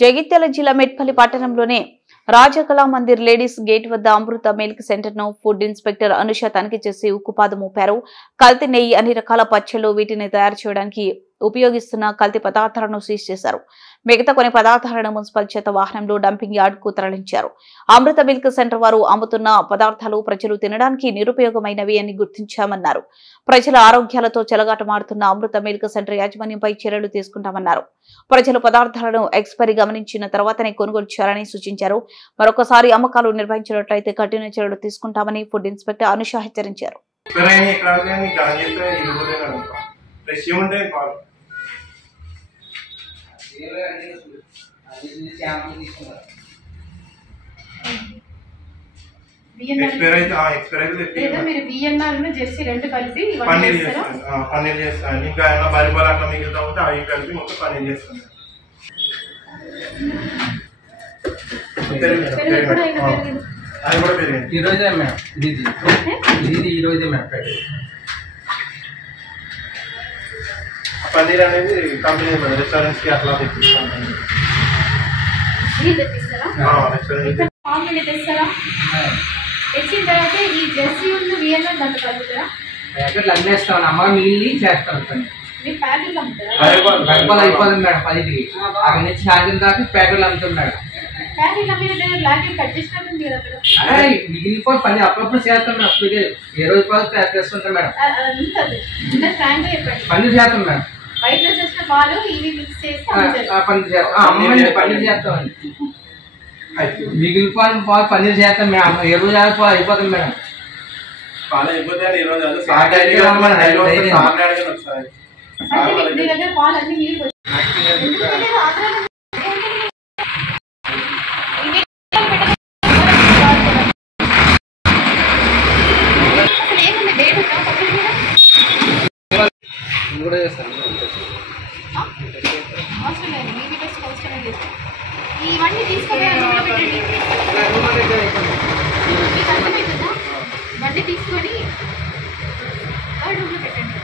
జగిత్యాల జిల్లా మెట్పల్లి పట్టణంలోని రాజకళా Mandir ladies gate వద్ద అమృత మిల్క్ సెంటర్ ను ఫుడ్ ఇన్స్పెక్టర్ అనుష తనిఖీ చేసి ఉక్కుపాదం మోపారు. కల్తీ నెయ్యి, అన్ని రకాల పచ్చళ్లు, వీటిని తయారు చేయడానికి ఉపయోగిస్తున్న కల్తీ పదార్థాలను సీజ్ చేశారు. మిగతా కొన్ని పదార్థాలను మున్సిపల్ చేత వాహనంలో డంపింగ్ యార్డ్ కు తరలించారు. అమృత మిల్క్ సెంటర్ వారు అమ్ముతున్న పదార్థాలు ప్రజలు తినడానికి నిరుపయోగమైనవి అని గుర్తించామన్నారు. ప్రజల ఆరోగ్యాలతో చెలగాటమాడుతున్న అమృత మిల్క్ సెంటర్ యాజమాన్యంపై చర్యలు తీసుకుంటామన్నారు. ప్రజలు పదార్థాలను ఎక్స్పైరీ గమనించిన తర్వాతనే కొనుగోలు చేయాలని సూచించారు. మరొకసారి అమ్మకాలు నిర్వహించినట్లయితే కఠిన చర్యలు తీసుకుంటామని ఫుడ్ ఇన్స్పెక్టర్ అనుష హెచ్చరించారు. పన్నీర్ అనేది కంపెనీ రెస్టారెంట్స్ కి అట్లా తెప్పిస్తాను. తెచ్చిన తర్వాత ఈ జెర్సీ ఉన్న వియన్నా దాంట్లో కలుపుతారా? ప్యాకెట్లు అమ్మేస్తాను అమ్మ, మిగిలి చేస్తాను. మీరు ప్యాకెట్లు అమ్ముతారా? గడపలు అయిపోతుంది మేడం 10కి. అక్కడి నుంచి సాయంత్రం దాకా ప్యాకెట్లు అమ్ముతాం మేడం. ప్యాకెట్లు అమ్మిన ప్యాకెట్ కట్ చేసినట్టుంది కదా అక్కడ. మిగిలిపోయి పని అప్పుడప్పుడు చేస్తాం మేడం. అప్పుడు ఏ రోజు ప్యాక్ చేస్తుంటాం మేడం. పన్నీర్ చేస్తాం మేడం. బయట చేసిన పాలు ఇవి మిక్స్ చేసి పన్నీర్ చేస్తామండి. మిగిలిపోయిన పాలు పన్నీర్ చేస్తాం మేడం. ఏ రోజు అయిపోతుంది మేడం. పాలు అయిపోతే ఈ రోజు మీ దగ్గర పాలు అన్ని నీళ్ళు కూడా చేస్తాను. ఇవన్నీ తీసుకొని బండి తీసుకొని పెట్టండి.